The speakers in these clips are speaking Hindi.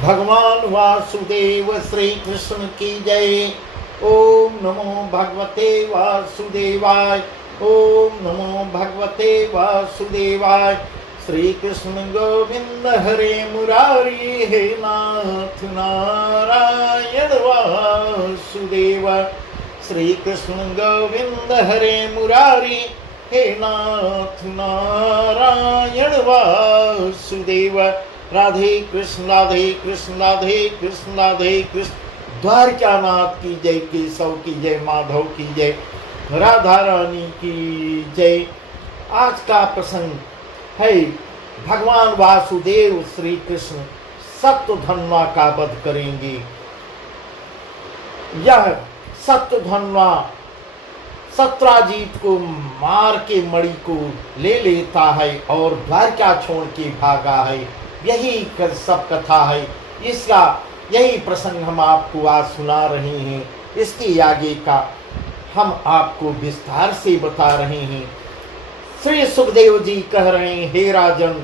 भगवान वासुदेव श्री कृष्ण की जय। ओम नमो भगवते वासुदेवाय। ओम नमो भगवते वासुदेवाय। श्री कृष्ण गोविंद हरे मुरारी हे नाथ नारायण वासुदेव। श्री कृष्ण गोविंद हरे मुरारी हे नाथ नारायण वासुदेव। राधे कृष्ण राधे कृष्ण राधे कृष्ण राधे कृष्ण। द्वारकानाथ की जय, केशव की जय, माधव की जय, राधा रानी की जय। आज का प्रसंग है भगवान वासुदेव श्री कृष्ण सत्यधन्वा का वध करेंगे। यह सत्यधन्वा सत्राजीत को मार के मणि को ले लेता है और द्वारका छोड़ के भागा है। यही सब कथा है। इसका यही प्रसंग हम आपको आज सुना रहे हैं। इसके आगे का हम आपको विस्तार से बता रहे हैं। श्री सुखदेव जी कह रहे हैं, हे राजन,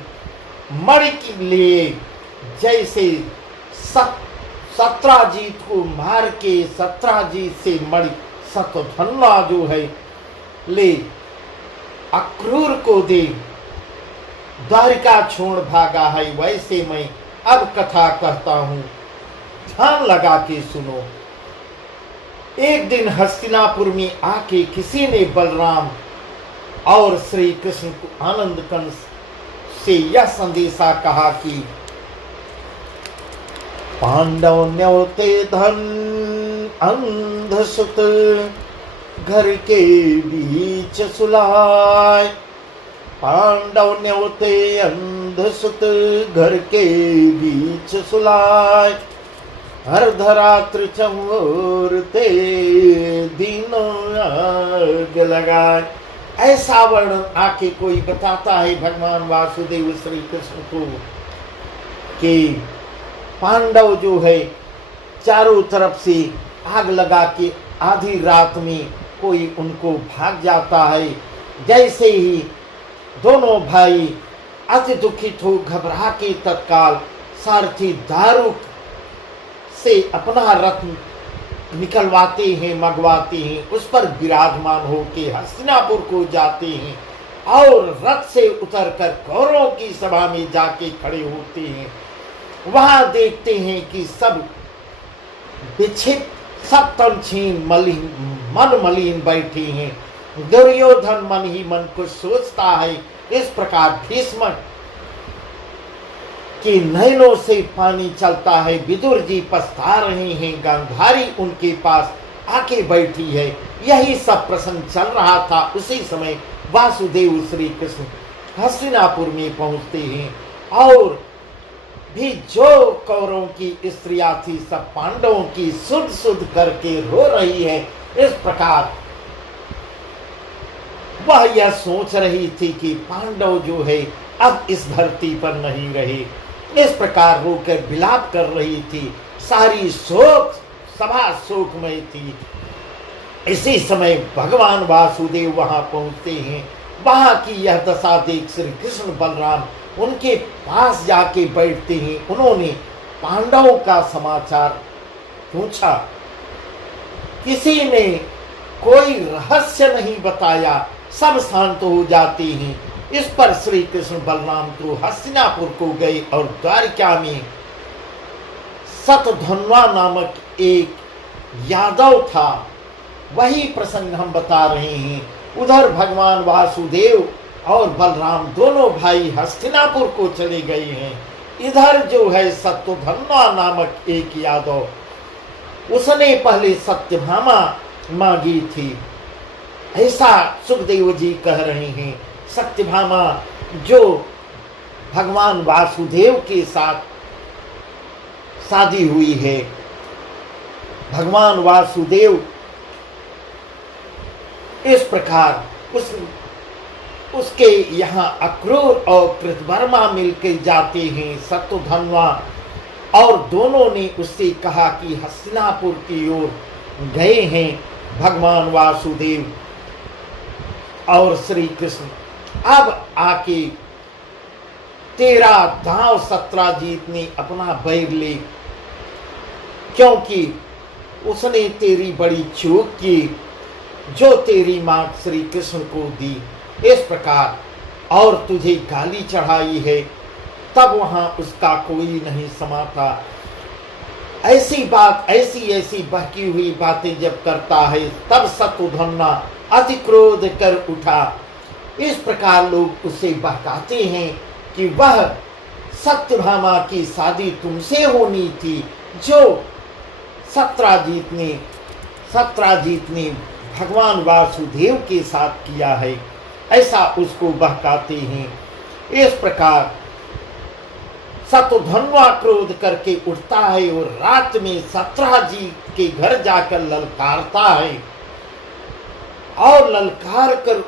मणि के लिए जैसे सत्राजीत को मार के सत्राजीत से मणि सत्यधन्वा जो है ले अक्रूर को दे द्वारिका छोड़ भागा है, वैसे मैं अब कथा कहता हूं, ध्यान लगा के सुनो। एक दिन हस्तिनापुर में आके किसी ने बलराम और श्री कृष्ण को आनंद कंस से यह संदेशा कहा कि पांडव न्योते धन अंधसुत घर के बीच सुलाय। पांडव न्योते अंधसुत घर के बीच सुलाय। अर्धरात्र चंवोरते दिनों आग लगाए। ऐसा वर्णन आके कोई बताता है भगवान वासुदेव श्री कृष्ण को कि पांडव जो है चारों तरफ से आग लगा के आधी रात में कोई उनको भाग जाता है। जैसे ही दोनों भाई अति दुखित हो घबरा के तत्काल सारथी दारुक से अपना रथ निकलवाते हैं, मंगवाते हैं, उस पर विराजमान होके हस्तिनापुर को जाते हैं और रथ से उतरकर कौरवों की सभा में जाके खड़े होते हैं। वहां देखते हैं कि सब विक्षिप्त, सब तनछीन मन मलिन बैठे हैं। दुर्योधन मन ही मन को सोचता है। इस प्रकार भीष्म के नयनों से पानी चलता है। विदुर जी पछता रहे हैं। गांधारी उनके पास आके बैठी है। यही सब प्रसंग चल रहा था। उसी समय वासुदेव श्री कृष्ण हस्तिनापुर में पहुंचते हैं और भी जो कौरवों की स्त्रियां थी सब पांडवों की सुध सुध करके रो रही है। इस प्रकार वह यह सोच रही थी कि पांडव जो है अब इस धरती पर नहीं रहे। इस प्रकार रोकर विलाप कर रही थी। सारी शोक सभा शोकमय थी। इसी समय भगवान वासुदेव वहां पहुंचते हैं। वहां की यह दशा देख श्री कृष्ण बलराम उनके पास जाके बैठते हैं। उन्होंने पांडवों का समाचार पूछा। किसी ने कोई रहस्य नहीं बताया। सब शांत हो जाते हैं। इस पर श्री कृष्ण बलराम तो हस्तिनापुर को गए और द्वारिका में सत्यधन्वा नामक एक यादव था। वही प्रसंग हम बता रहे हैं। उधर भगवान वासुदेव और बलराम दोनों भाई हस्तिनापुर को चले गए हैं। इधर जो है सत्यधन्वा नामक एक यादव, उसने पहले सत्यभामा मांगी थी। ऐसा सुखदेव जी कह रहे हैं। सत्यभामा जो भगवान वासुदेव के साथ शादी हुई है। भगवान वासुदेव इस प्रकार उसके यहाँ अक्रूर और कृतवर्मा मिलकर जाते हैं सत्यधन्वा, और दोनों ने उससे कहा कि हस्तिनापुर की ओर गए हैं भगवान वासुदेव और श्री कृष्ण। अब आके तेरा दांव सत्यजीत ने अपना बैर ले, क्योंकि उसने तेरी बड़ी चूक की जो तेरी मां श्री कृष्ण को दी इस प्रकार, और तुझे गाली चढ़ाई है, तब वहां उसका कोई नहीं समाता। ऐसी बात, ऐसी ऐसी बहकी हुई बातें जब करता है, तब शत्रुघ्न अति क्रोध कर उठा। इस प्रकार लोग उसे बहकाते हैं कि वह सत्यभामा की शादी तुमसे होनी थी, जो सत्यजीत ने भगवान वासुदेव के साथ किया है, ऐसा उसको बहकाते हैं। इस प्रकार शत्रुघ्न क्रोध करके उठता है और रात में सत्यजीत के घर जाकर ललकारता है और ललकार कर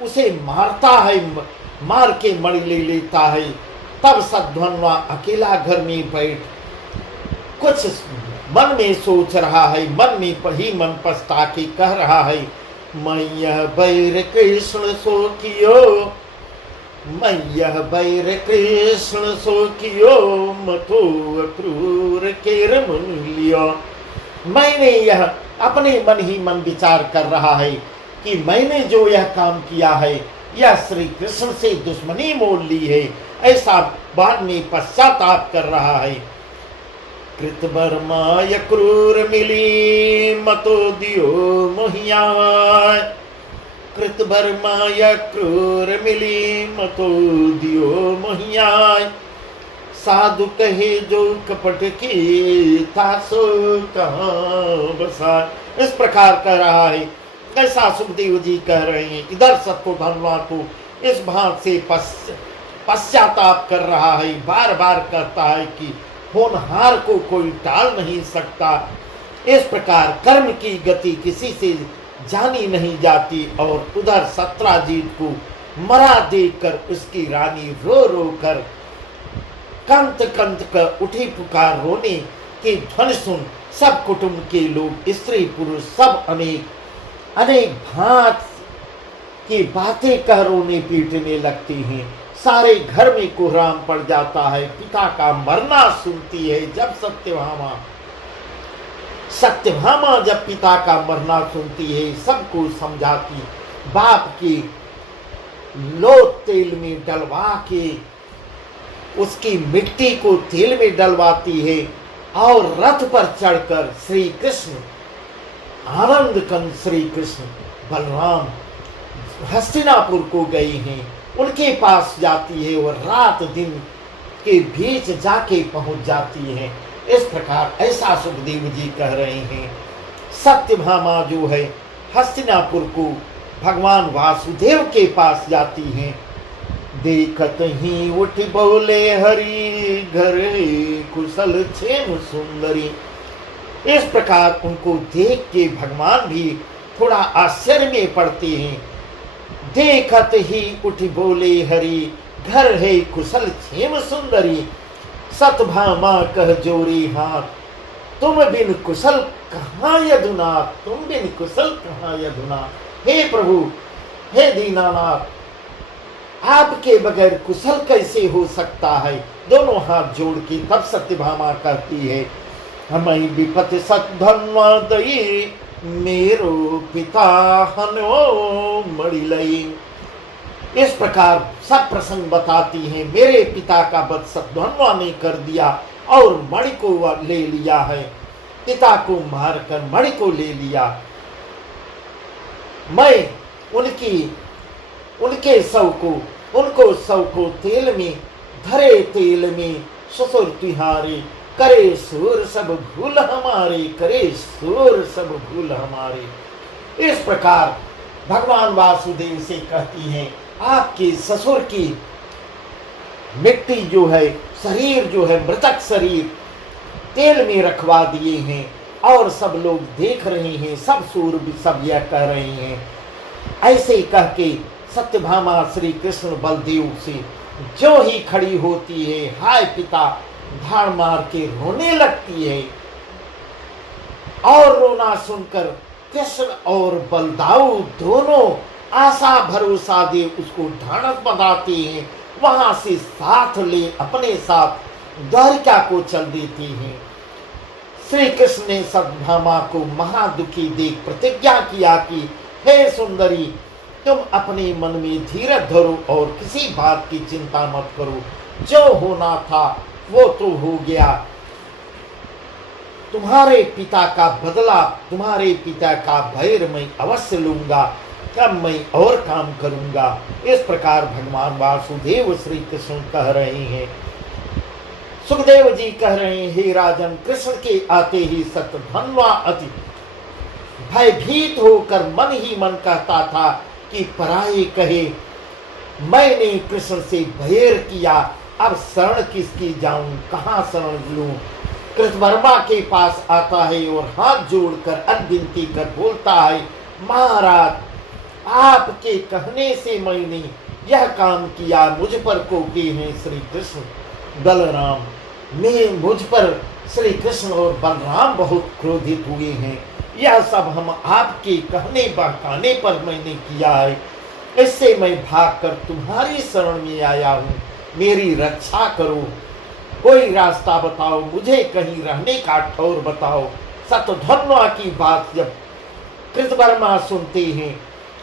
उसे मारता है, मार के मणि ले लेता है। तब शत्रुघ्न अकेला घर में बैठ कुछ मन में सोच रहा है, मन में ही मन पछता के कह रहा है, मैं यह बैर कृष्ण सो कियो, मैं यह बैर कृष्ण सो कियो, मथो अक्रूर केर मुन लियो। मैंने यह अपने मन ही मन विचार कर रहा है कि मैंने जो यह काम किया है, यह श्री कृष्ण से दुश्मनी मोल ली है, ऐसा बाद में पश्चाताप कर रहा है। कृतवर्माय क्रूर मिली मतो दियो मोहियाय, कृतवर्माय क्रूर मिली मतो दियो मोहियाय, साधु कहे जो कपट की तासो कहाँ बसा। इस प्रकार कह रहा है, ऐसा सुखदेव जी कह रहे हैं। इधर शत्रुघ्न को इस भांति से पश्चाताप कर रहा है, बार बार कहता है कि होनहार को कोई टाल नहीं सकता। इस प्रकार कर्म की गति किसी से जानी नहीं जाती। और उधर सत्यजीत को मरा देखकर उसकी रानी रो रो कर कंत कंत कर उठी पुकार रोने की ध्वनि सुन सब कुटुंब के लोग, स्त्री पुरुष सब अनेक भांत की बातें कह रोने पीटने लगती हैं। सारे घर में कोहराम पड़ जाता है। पिता का मरना सुनती है जब सत्यभामा जब पिता का मरना सुनती है, सबको समझाती, बाप की लोथ तेल में डलवा के उसकी मिट्टी को तेल में डलवाती है और रथ पर चढ़कर श्री कृष्ण आनंद कंद श्री कृष्ण बलराम हस्तिनापुर को गए हैं, उनके पास जाती है और रात दिन के बीच जाके पहुंच जाती है। इस प्रकार ऐसा सुखदेव जी कह रहे हैं। सत्यभामा जो है हस्तिनापुर को भगवान वासुदेव के पास जाती हैं। देखत ही उठ बोले हरि घर कुशल क्षेम सुंदरी। इस प्रकार उनको देख के भगवान भी थोड़ा आश्चर्य में पड़ते हैं। देखत ही उठ बोले हरि घर है कुशल क्षेम सुंदरी। सत्यभामा कह जोरी हाथ, तुम बिन कुशल कहाँ यदुना, तुम बिन कुशल कहाँ यदुना। हे प्रभु, हे दीनानाथ, आपके बगैर कुशल कैसे हो सकता है। दोनों हाथ जोड़ के तब सत्यभामा कहती है, हमें विपत्ति सद्धन्वा दई मेरो पिता हनो मड़िलई। इस प्रकार सब प्रसंग बताती हैं। मेरे पिता का वध सत्यभामा ने कर दिया और मणि को ले लिया है, पिता को मारकर मणि को ले लिया। मैं उनके शव को तेल में धरे, तेल में ससुर तिहारे, करे सूर सब भूल हमारे, करे सूर सब भूल हमारे। इस प्रकार भगवान वासुदेव से कहती हैं, आपके ससुर की मिट्टी जो है, शरीर जो है, मृतक शरीर तेल में रखवा दिए हैं और सब लोग देख रहे हैं, सब सूर भी सब यह कह रहे हैं। ऐसे कह के सत्यभामा श्री कृष्ण बलदेव से जो ही खड़ी होती है, हाय पिता धाड़ मार के रोने लगती है। और रोना सुनकर कृष्ण और बलदाऊ दोनों आशा भरोसा दे उसको ढांढस बंधाते हैं। वहां से साथ ले अपने साथ द्वारिका को चल देती हैं। श्री कृष्ण ने सत्यभामा को महादुखी देख प्रतिज्ञा किया कि हे सुंदरी, तुम अपने मन में धीरज धरो और किसी बात की चिंता मत करो। जो होना था वो तो हो गया। तुम्हारे पिता का बदला, तुम्हारे पिता का भैर मैं अवश्य लूंगा। तब मैं और काम करूंगा। इस प्रकार भगवान वासुदेव श्री कृष्ण कह रहे हैं। सुखदेव जी कह रहे हैं, हे राजन, कृष्ण के आते ही शतधन्वा अति भयभीत होकर मन ही मन कहता था कि पराये कहे मैंने कृष्ण से बैर किया, अब शरण किसकी जाऊं, कहां शरण लूं। कृतवर्मा के पास आता है और हाथ जोड़कर अनविनती कर बोलता है, महाराज, आपके कहने से मैंने यह काम किया। मुझ पर कोपी हैं श्री कृष्ण बलराम, मैं मुझ पर श्री कृष्ण और बलराम बहुत क्रोधित हुए हैं। यह सब हम आपके कहने बहकाने पर मैंने किया है। इससे मैं भागकर तुम्हारी शरण में आया हूँ, मेरी रक्षा करो। कोई रास्ता बताओ, मुझे कहीं रहने का ठौर बताओ। शतधन्वा की बात जब कृतवर्मा सुनते हैं,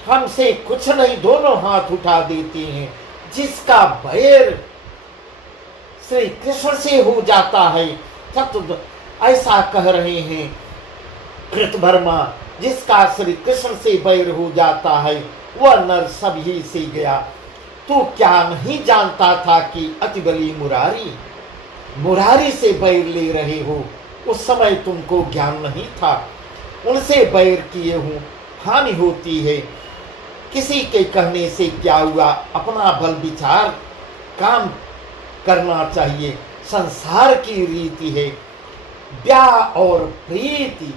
हमसे कुछ नहीं, दोनों हाथ उठा देते हैं। जिसका बैर श्री कृष्ण से हो जाता है, ऐसा कह रहे हैं कृतवर्मा, जिसका श्री कृष्ण से बैर हो जाता है वह नर सभी से गया। तू क्या नहीं जानता था कि अतिबली मुरारी से बैर ले रहे हो? उस समय तुमको ज्ञान नहीं था। उनसे बैर किए हूं हानि होती है। किसी के कहने से क्या हुआ, अपना बल विचार काम करना चाहिए। संसार की रीति है, ब्याह और प्रीति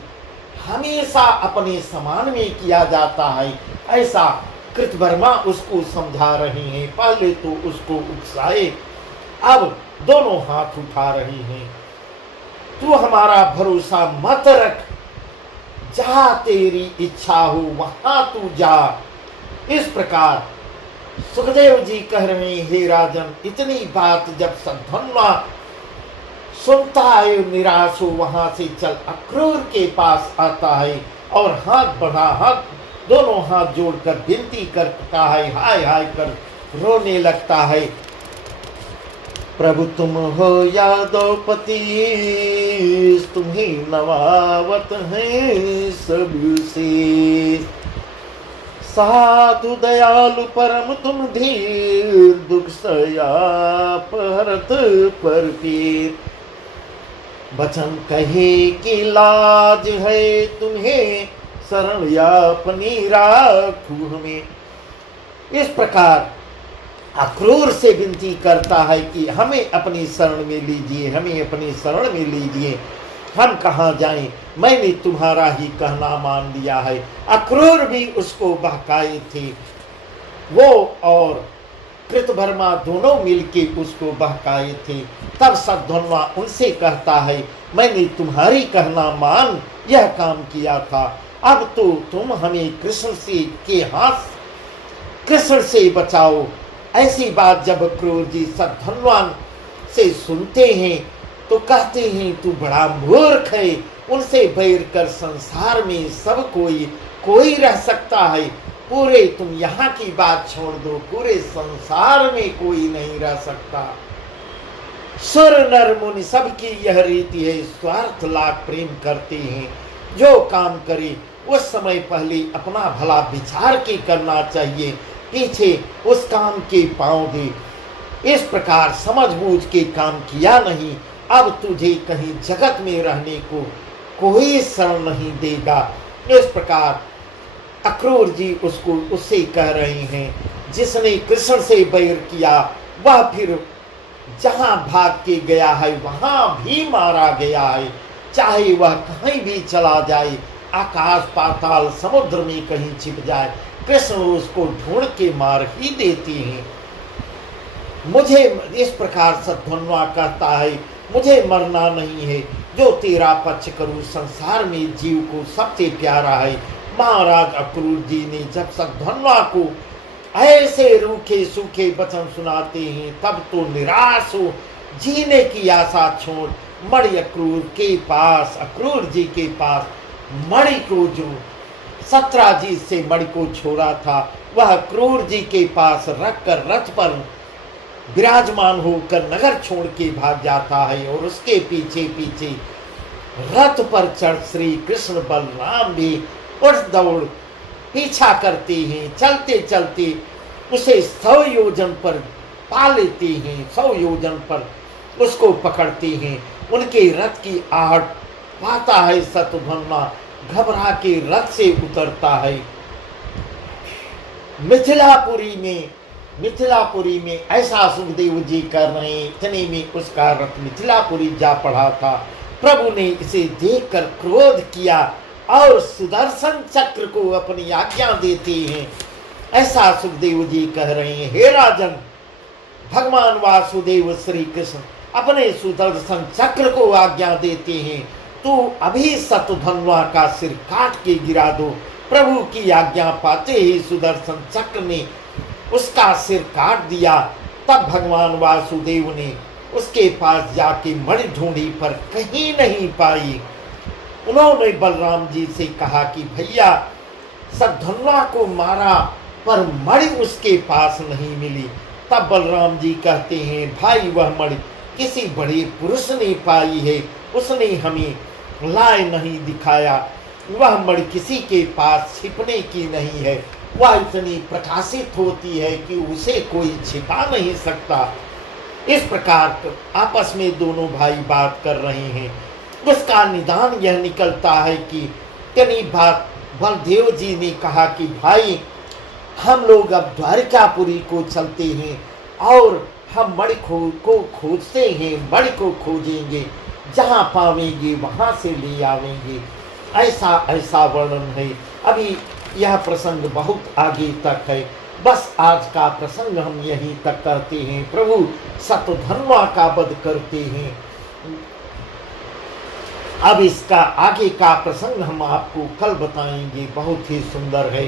हमेशा अपने समान में किया जाता है। ऐसा कृतवर्मा उसको समझा रहे हैं। पहले तो उसको उकसाए, अब दोनों हाथ उठा रहे हैं। तू हमारा भरोसा मत रख, जहां तेरी इच्छा हो वहां तू जा। इस प्रकार सुखदेव जी कह रहे हैं, हे राजन, इतनी बात जब शतधन्वा सुनता है, निराश हो वहां से चल अक्रूर के पास आता है और हाथ बढ़ा, दोनों हाथ जोड़कर विनती करता है, हाय हाय कर रोने लगता है। प्रभु तुम हो यादवपति, तुम्ही नवावत हैं सबसे। साधु दयालु परम तुम धीर, दुख सयाप हरत पर पीर। बचन कहे कि लाज है तुम्हें, शरण या अपनी राखू हमें। इस प्रकार अक्रूर से विनती करता है कि हमें अपनी शरण में लीजिए, हमें अपनी शरण में लीजिए। हम कहाँ जाएं, मैंने तुम्हारा ही कहना मान लिया है। अक्रूर भी उसको बहकाए थे, वो और कृतवर्मा दोनों मिलके उसको बहकाए थे। तब शतधन्वा उनसे कहता है, मैंने तुम्हारी कहना मान यह काम किया था, अब तो तुम हमें कृष्ण से बचाओ। ऐसी बात जब क्रूर जी शतधन्वा से सुनते हैं तो कहते हैं, तू बड़ा मूर्ख है। उनसे बैर कर संसार में सब कोई रह सकता है। पूरे तुम यहाँ की बात छोड़ दो, पूरे संसार में कोई नहीं रह सकता। सुर नर मुनि सबकी यह रीति है, स्वार्थ लाख प्रेम करते हैं। जो काम करे उस समय पहले अपना भला विचार के करना चाहिए, पीछे उस काम के पांव दे। इस प्रकार समझ बूझ के काम किया नहीं, अब तुझे कहीं जगत में रहने को कोई शरण नहीं देगा। इस प्रकार अक्रूर जी उससे कह रहे हैं, जिसने कृष्ण से बैर किया वह फिर जहां भाग के गया है वहां भी मारा गया है। चाहे वह कहीं भी चला जाए, आकाश पाताल समुद्र में कहीं छिप जाए, कृष्ण उसको ढूंढ के मार ही देते हैं। मुझे इस प्रकार शतधन्वा कहता है, मुझे मरना नहीं है, जो तेरा पक्ष करूं। संसार में जीव को सबसे प्यारा है। महाराज अक्रूर जी ने जब शतधन्वा को ऐसे रूखे सूखे वचन सुनाते हैं, तब तो निराश हो जीने की आशा छोड़ मणि अक्रूर के पास, अक्रूर जी के पास मणि को, जो सत्राजीत से मणि को छोड़ा था, वह अक्रूर जी के पास रखकर रथ पर विराजमान होकर नगर छोड़ के भाग जाता है। और उसके पीछे पीछे रथ पर चढ़ श्री कृष्ण बलराम भी उड़ दौड़ पीछा करते हैं। चलते चलते उसे 100 योजन पर पा लेते हैं, 100 योजन पर उसको पकड़ते हैं। उनके रथ की आहट पाता है शत्रुघ्न, घबरा के रथ से उतरता है। मिथिलापुरी में ऐसा सुखदेव जी कर रहे हैं, इतने में उसका रथ मिथिलापुरी जा पड़ा था। प्रभु ने इसे देखकर क्रोध किया और सुदर्शन चक्र को अपनी आज्ञा देते हैं। ऐसा सुखदेव जी कह रहे हैं, हे राजन, भगवान वासुदेव श्री कृष्ण अपने सुदर्शन चक्र को आज्ञा देते हैं, तू अभी शत्रुघ्न का सिर काट के गिरा दो। प्रभु की आज्ञा पाते ही सुदर्शन चक्र ने उसका सिर काट दिया। तब भगवान वासुदेव ने उसके पास जाके मणि ढूंढी पर कहीं नहीं पाई। उन्होंने बलराम जी से कहा कि भैया, शत्रुघ्न को मारा पर मणि उसके पास नहीं मिली। तब बलराम जी कहते हैं, भाई वह मणि किसी बड़े पुरुष ने पाई है, उसने हमें लाए नहीं दिखाया। वह मणि किसी के पास छिपने की नहीं है, वह इतनी प्रकाशित होती है कि उसे कोई छिपा नहीं सकता। इस प्रकार आपस में दोनों भाई बात कर रहे हैं। उसका निदान यह निकलता है कि कई बात बलदेव जी ने कहा कि भाई, हम लोग अब द्वारिकापुरी को चलते हैं और हम मणि को खोजते हैं, मणि को खोजेंगे, जहाँ पावेंगे वहाँ से ले आवेंगे। ऐसा ऐसा वर्णन है। अभी यह प्रसंग बहुत आगे तक है, बस आज का प्रसंग हम यहीं तक करते हैं। प्रभु शत्रुघ्न का वध करते हैं। अब इसका आगे का प्रसंग हम आपको कल बताएंगे, बहुत ही सुंदर है।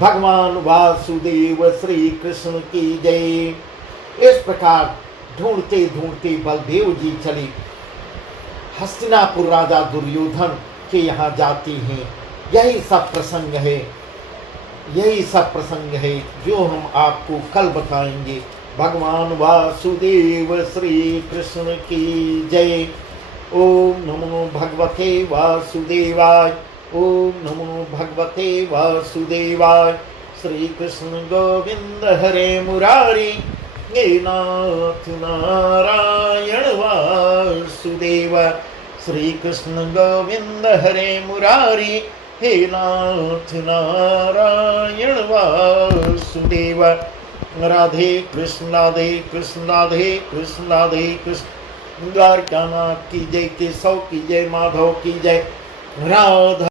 भगवान वासुदेव श्री कृष्ण की जय। इस प्रकार ढूंढते ढूंढते बलदेव जी चले हस्तिनापुर राजा दुर्योधन के यहाँ जाते हैं। यही सब प्रसंग है, यही सब प्रसंग है जो हम आपको कल बताएंगे। भगवान वासुदेव श्री कृष्ण की जय। ओम नमो भगवते वासुदेवाय। ओम नमो भगवते वासुदेवाय। श्री कृष्ण गोविंद हरे मुरारी, हे नाथ नारायण वासुदेव। श्री कृष्ण गोविंद हरे मुरारी, हे नाथ नारायण वासुदेव। राधे कृष्ण राधे कृष्ण राधे कृष्ण राधे कृष्ण। द्वारकानाथ की जय, केशव की जय, माधव की जय। राधा